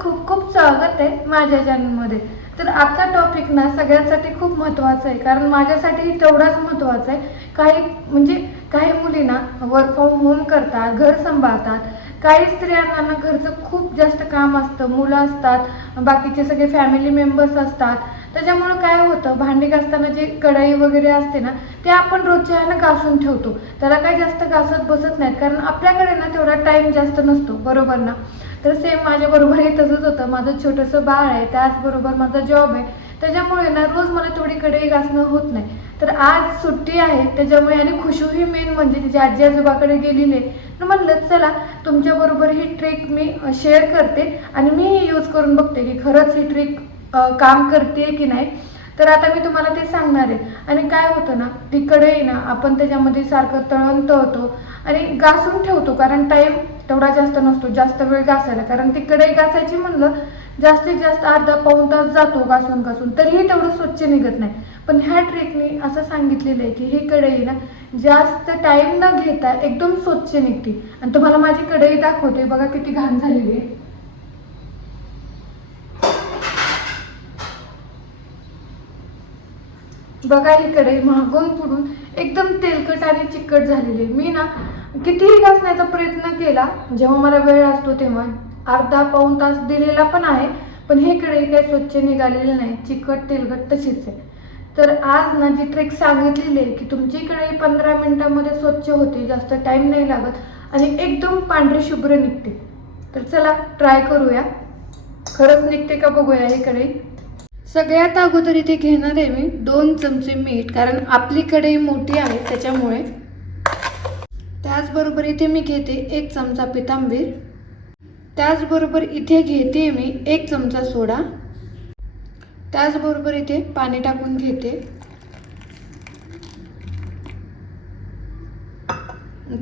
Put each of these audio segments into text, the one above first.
खूप खूप स्वागत आहे माझ्या चॅनलमध्ये. तर आजचा टॉपिक ना सगळ्यांसाठी खूप महत्त्वाचा आहे कारण माझ्यासाठी तेवढाच महत्त्वाचा आहे. काही म्हणजे काही मुलींना वर्क फ्रॉम होम करतात घर सांभाळतात. काही स्त्रियांना ना घरचं खूप जास्त काम असतं मुलं असतात बाकीचे सगळे फॅमिली मेंबर्स असतात. त्याच्यामुळं काय होतं भांडी घासताना जे कढई वगैरे असते ना ते आपण रोजच्या ह्यानं घासून ठेवतो. त्याला काही जास्त घासत बसत नाहीत कारण आपल्याकडे ना तेवढा टाईम जास्त नसतो बरोबर ना? तर सेम माझ्याबरोबरही तसंच होतं. माझं छोटंसं बाळ आहे त्याचबरोबर माझा जॉब आहे. त्याच्यामुळे ना रोज मला थोडीकडे कढई घासणं होत नाही. तर आज सुट्टी आहे त्याच्यामुळे आणि खुशूही मेन म्हणजे तिच्या आजी आजोबाकडे गेलेली आहे. तर म्हणलं चला तुमच्याबरोबर ही ट्रिक मी शेअर करते आणि मीही यूज करून बघते की खरंच ही ट्रिक काम करते की नाही. तर आता मी तुम्हाला ते सांगणार आहे. आणि काय होतं ना ती ना आपण त्याच्यामध्ये सारखं तळण तळतो आणि घासून ठेवतो. कारण टाईम तेवढा जास्त नसतो जास्त वेळ घासायला. कारण ती कढई घासायची म्हणलं जास्तीत जास्त अर्धा पाऊण तास जातो घासून घासून तरीही तेवढं स्वच्छ निघत नाही. पण ह्या ट्रेकने असं सांगितलेलं आहे की ही कढई ना जास्त टाईम न घेता एकदम स्वच्छ निघते. आणि तुम्हाला माझी कढई दाखवते बघा किती घाण झालेली आहे. बघा ही कढई महागून पुढून एकदम तेलकट आणि चिकट झालेली आहे. मी ना कितीही घासण्याचा प्रयत्न केला जेव्हा मला वेळ असतो तेव्हा अर्धा पाऊण तास दिलेला पण आहे पण हे कढई काही स्वच्छ निघालेली नाही चिकट तेलकट तशीच आहे. तर आज ना जी ट्रिक सांगितलेली आहे की तुमची कढई पंधरा मिनटामध्ये स्वच्छ होते जास्त टाईम नाही लागत आणि एकदम पांढरी शुभ्र निघते. तर चला ट्राय करूया. खरंच निघते का बघूया ही कढई? सगळ्यात अगोदर इथे घेणार आहे मी दोन चमचे मीठ कारण आपली कढई मोठी आहे त्याच्यामुळे. त्याचबरोबर इथे मी घेते एक चमचा पितांबीर. त्याचबरोबर इथे घेते मी एक चमचा सोडा. त्याचबरोबर इथे पाणी टाकून घेते.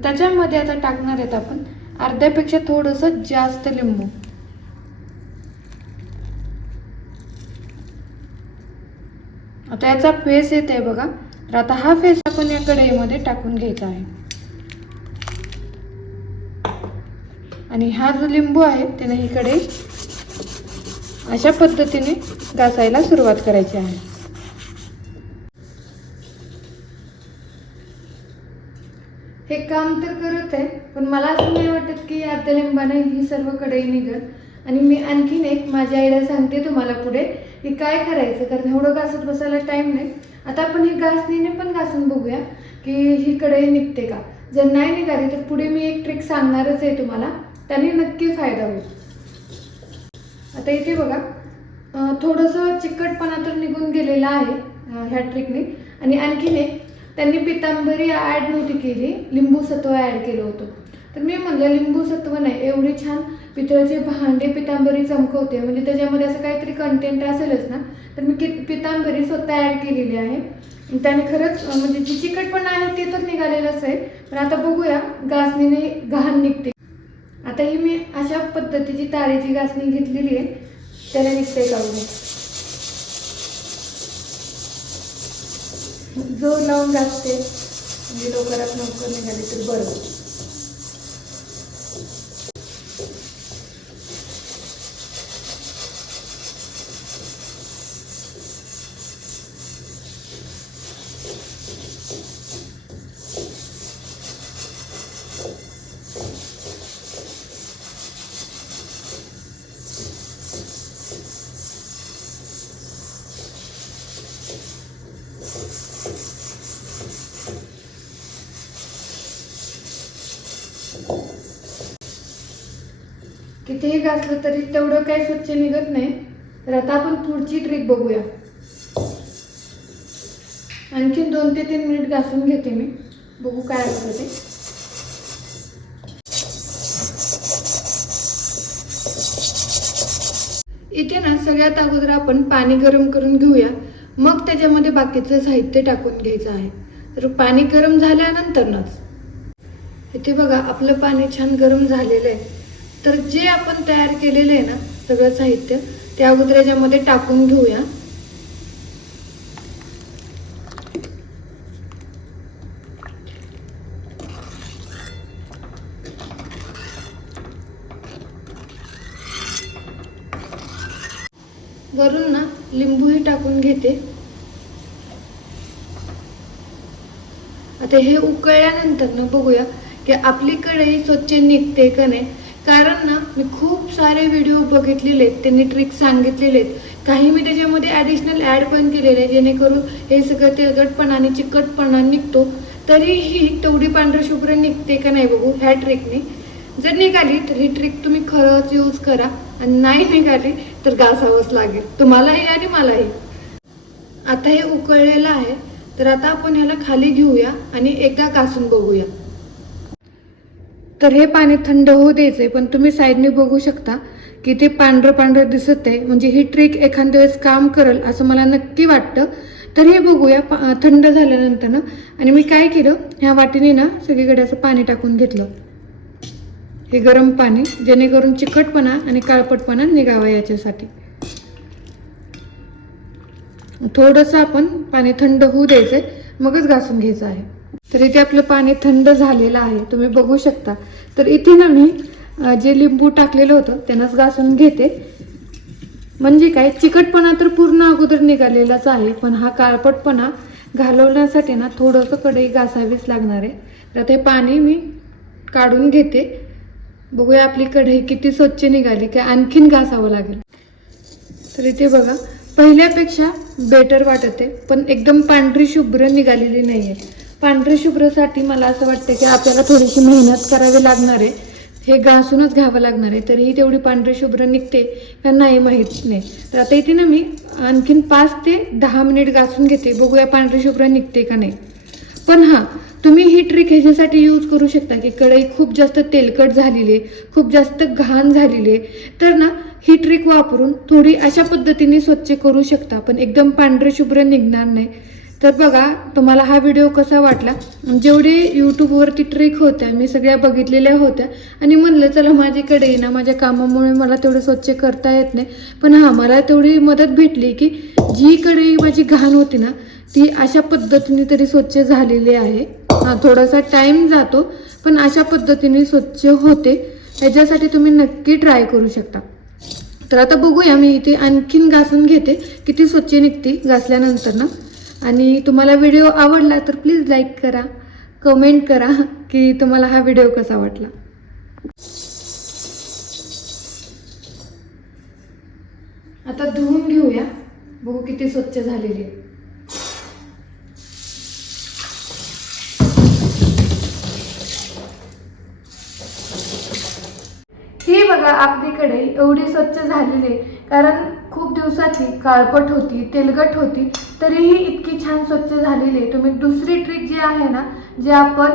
त्याच्यामध्ये आता टाकणार आहेत आपण. अर्ध्यापेक्षा थोडंसं जास्त लिंबू. आता याचा फेस येत आहे बघा. तर आता हा फेस आपण या कढईमध्ये टाकून घ्यायचा आहे. आणि हा जो लिंबू आहे त्याने ही कढई अशा पद्धतीने घासायला सुरुवात करायची आहे. हे काम तर करत आहे पण मला असं नाही वाटत की अर्ध्या लिंबाने ही सर्व कढई निघत आणि मी आणखीन एक माझ्या आईला सांगते तुम्हाला पुढे की काय करायचं? कारण एवढं घासत बसायला टाईम नाही. आता आपण ही घासणीने पण घासून बघूया की ही कढई निघते का? जर नाही निघाली तर पुढे मी एक ट्रिक सांगणारच आहे तुम्हाला. त्याने नक्की फायदा होईल. आता इथे बघा थोडंसं चिकटपणा तर निघून गेलेला आहे ह्या ट्रिकने आणि आणखीन एक त्यांनी पितांबरी ॲड नव्हती केली लिंबू सत्व ॲड केलं होतं. तर मी म्हणलं लिंबू सत्व नाही एवढी छान पितळाचे भांडे पितांबरी चमकवते. म्हणजे त्याच्यामध्ये असं काहीतरी कंटेंट असेलच ना? तर मी कि पितांबरी स्वतः ॲड केलेली आहे. त्याने खरंच म्हणजे जी चिकटपणा आहे ते तर निघालेलंच आहे. पण आता बघूया गासणीने घाण निघते. आता ही मी अशा पद्धतीची तारेची गासणी घेतलेली आहे. त्याला निघते काढून जोर लावून घासते म्हणजे लवकरात लवकर निघाली तर बरं. कितीही घासलं तरी तेवढं काही स्वच्छ निघत नाही. तर आता आपण पुढची ट्रिक बघूया. आणखीन दोन ते तीन मिनिट घासून घेते मी. बघू काय असतं ते. इथे ना सगळ्यात अगोदर आपण पाणी गरम करून घेऊया. मग त्याच्यामध्ये बाकीचं साहित्य टाकून घ्यायचं आहे. तर पाणी गरम झाल्यानंतरच इथे बघा आपलं पाणी छान गरम झालेलं आहे. तर जे आपण तयार केलेलं आहे ना सगळं साहित्य ते अगोदर याच्यामध्ये टाकून घेऊया. वरून ना लिंबूही टाकून घेते. आता हे उकळल्यानंतर ना बघूया की आपली कढई स्वच्छ निघते का नाही. कारण ना मी खूप सारे व्हिडिओ बघितलेले आहेत त्यांनी ट्रिक सांगितलेले आहेत. काही मी त्याच्यामध्ये ॲडिशनल ॲड पण केलेले आहे जेणेकरून हे सगळं तेलकटपणा आणि चिकटपणा निघतो. तरीही तेवढी पांढरं शुभ्र निघते का नाही बघू ह्या ट्रिकने जर निघाली तर ही ट्रिक तुम्ही खरंच यूज करा. आणि नाही निघाली तर घासावंच लागेल. तुम्हालाही आणि मलाही. आता हे उकळलेलं आहे तर आता आपण ह्याला खाली घेऊया आणि एकदा घासून बघूया. तर हे पाणी थंड होऊ द्यायचंय पण तुम्ही साईडने बघू शकता की ते पांढरं पांढरं दिसत आहे. म्हणजे ही ट्रिक एखाद्या वेळेस काम करेल असं मला नक्की वाटतं. तर हे बघूया पा- थंड झाल्यानंतर ना. आणि मी काय केलं ह्या वाटीने ना सगळीकडे असं पाणी टाकून घेतलं. हे गरम पाणी जेणेकरून चिकटपणा आणि काळपटपणा निघावा याच्यासाठी. थोडंसं आपण पाणी थंड होऊ द्यायचं आहे मगच घासून घ्यायचं आहे. तर इथे आपलं पाणी थंड झालेलं आहे. तुम्ही बघू शकता. तर इथे ना मी जे लिंबू टाकलेलं होतं त्यांनाच घासून घेते. म्हणजे काय चिकटपणा तर पूर्ण अगोदर निघालेलाच आहे पण हा काळपटपणा घालवण्यासाठी ना थोडंसं कढई घासावीच लागणार आहे. तर ते पाणी मी काढून घेते. बघूया आपली कढई किती स्वच्छ निघाली की आणखीन घासावं लागेल. तर इथे बघा पहिल्यापेक्षा बेटर वाटत आहे पण एकदम पांढरी शुभ्र निघालेली नाही आहे पांढरे शुभ्रसाठी मला असं वाटतं की आपल्याला थोडीशी मेहनत करावी लागणार आहे. हे घासूनच घ्यावं लागणार आहे. तरीही तेवढी पांढरी शुभ्र निघते का नाही माहीत नाही. तर आता इथे ना मी आणखीन पाच ते दहा मिनिट घासून घेते. बघूया पांढरी शुभ्र निघते का नाही. पण हां तुम्ही ही ट्रिक ह्याच्यासाठी यूज करू शकता की कढई खूप जास्त तेलकट झालेली आहे खूप जास्त घाण झालेली आहे. तर ना ही ट्रिक वापरून थोडी अशा पद्धतीने स्वच्छ करू शकता. पण एकदम पांढरे शुभ्र निघणार नाही. तर बघा तुम्हाला हा व्हिडिओ कसा वाटला? जेवढे यूट्यूबवरती ट्रिक होत्या मी सगळ्या बघितलेल्या होत्या आणि म्हणलं चला माझी कढई ना माझ्या कामामुळे मला तेवढं स्वच्छ करता येत नाही. पण हां मला तेवढी मदत भेटली की जी कढई माझी घाण होती ना ती अशा पद्धतीने तरी स्वच्छ झालेली आहे. हां थोडासा टाईम जातो पण अशा पद्धतीने स्वच्छ होते. ह्याच्यासाठी तुम्ही नक्की ट्राय करू शकता. तर आता बघूया मी इथे आणखीन घासून घेते किती स्वच्छ निघते घासल्यानंतर ना. आणि तुम्हाला व्हिडिओ आवडला तर प्लीज लाईक करा कमेंट करा की तुम्हाला हा व्हिडिओ कसा वाटला. आता धुवून घेऊया. बघू किती स्वच्छ झालेली. आहे ही बघा आपली कढई एवढी स्वच्छ झालेली. आहे कारण दिवसातली काळपट होती तेलगट होती तरीही इतकी छान स्वच्छ झालेली आहे. तुम्ही दुसरी ट्रिक जी आहे ना जे आपण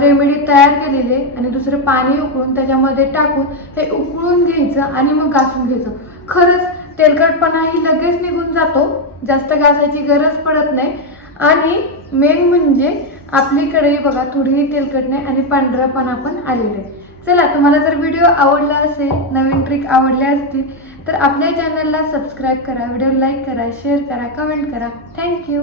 रेमेडी तयार केलेली आहे आणि दुसरं पाणी उकळून त्याच्यामध्ये टाकून हे उकळून घ्यायचं आणि मग घासून घ्यायचं. खरंच तेलकटपणाही लगेच निघून जातो जास्त घासायची गरज पडत नाही. आणि मेन म्हणजे आपली कढई बघा थोडीही तेलकट नाही आणि पांढरापणा पण आलेलं आहे. चला तुम्हाला जर व्हिडिओ आवडला असेल नवीन ट्रिक आवडल्या असतील तर आपल्या चॅनलला सबस्क्राईब करा व्हिडिओ लाईक करा शेअर करा कमेंट करा. Thank you